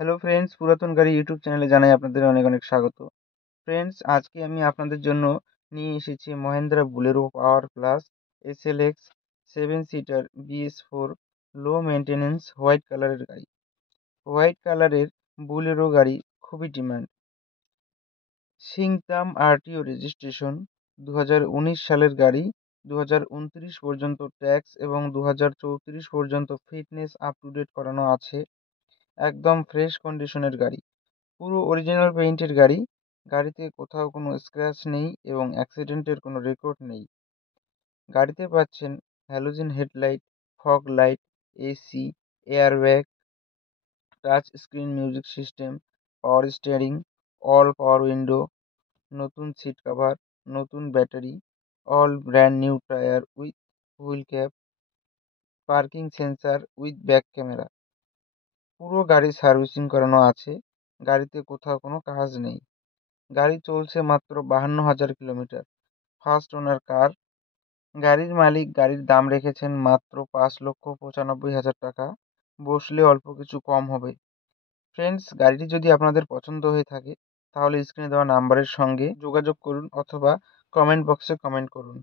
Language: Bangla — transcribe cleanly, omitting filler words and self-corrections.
হ্যালো ফ্রেন্ডস, পুরাতন গাড়ি ইউটিউব চ্যানেলে জানাই আপনাদের অনেক অনেক স্বাগত। ফ্রেন্ডস, আজকে আমি আপনাদের জন্য নিয়ে এসেছি Mahindra Bolero power plus SLX 7 seater BS4 লো মেনটেন্যান্স হোয়াইট কালারের গাড়ি। হোয়াইট কালারের বুলেরো গাড়ি খুবই ডিমান্ড। সিংতাম RTO রেজিস্ট্রেশন, 2019 সালের গাড়ি, 2029 পর্যন্ত ট্যাক্স এবং 2034 পর্যন্ত ফিটনেস আপ টু ডেট করানো আছে। একদম ফ্রেশ কন্ডিশনের গাড়ি, পুরো অরিজিনাল পেইন্টের গাড়ি। গাড়িতে কোথাও কোনো স্ক্র্যাচ নেই এবং অ্যাক্সিডেন্টের কোনো রেকর্ড নেই। গাড়িতে পাচ্ছেন halogen headlight, fog light, AC, airbag, touch screen music system, power steering, all power window, নতুন সিট কভার, নতুন battery, all brand new tyre with wheel cap, parking sensor with back camera. পুরো গাড়ি সার্ভিসিং করানো আছে। গাড়িতে কোথাও কোনো কাজ নেই। গাড়ি চলছে মাত্র 52,000 কিলোমিটার। ফার্স্ট ওনার কার। গাড়ির মালিক গাড়ির দাম রেখেছেন মাত্র 5,95,000 টাকা। বসলে অল্প কিছু কম হবে। ফ্রেন্ডস, গাড়িটি যদি আপনাদের পছন্দ হয়ে থাকে তাহলে স্ক্রিনে দেওয়া নাম্বারের সঙ্গে যোগাযোগ করুন অথবা কমেন্ট বক্সে কমেন্ট করুন।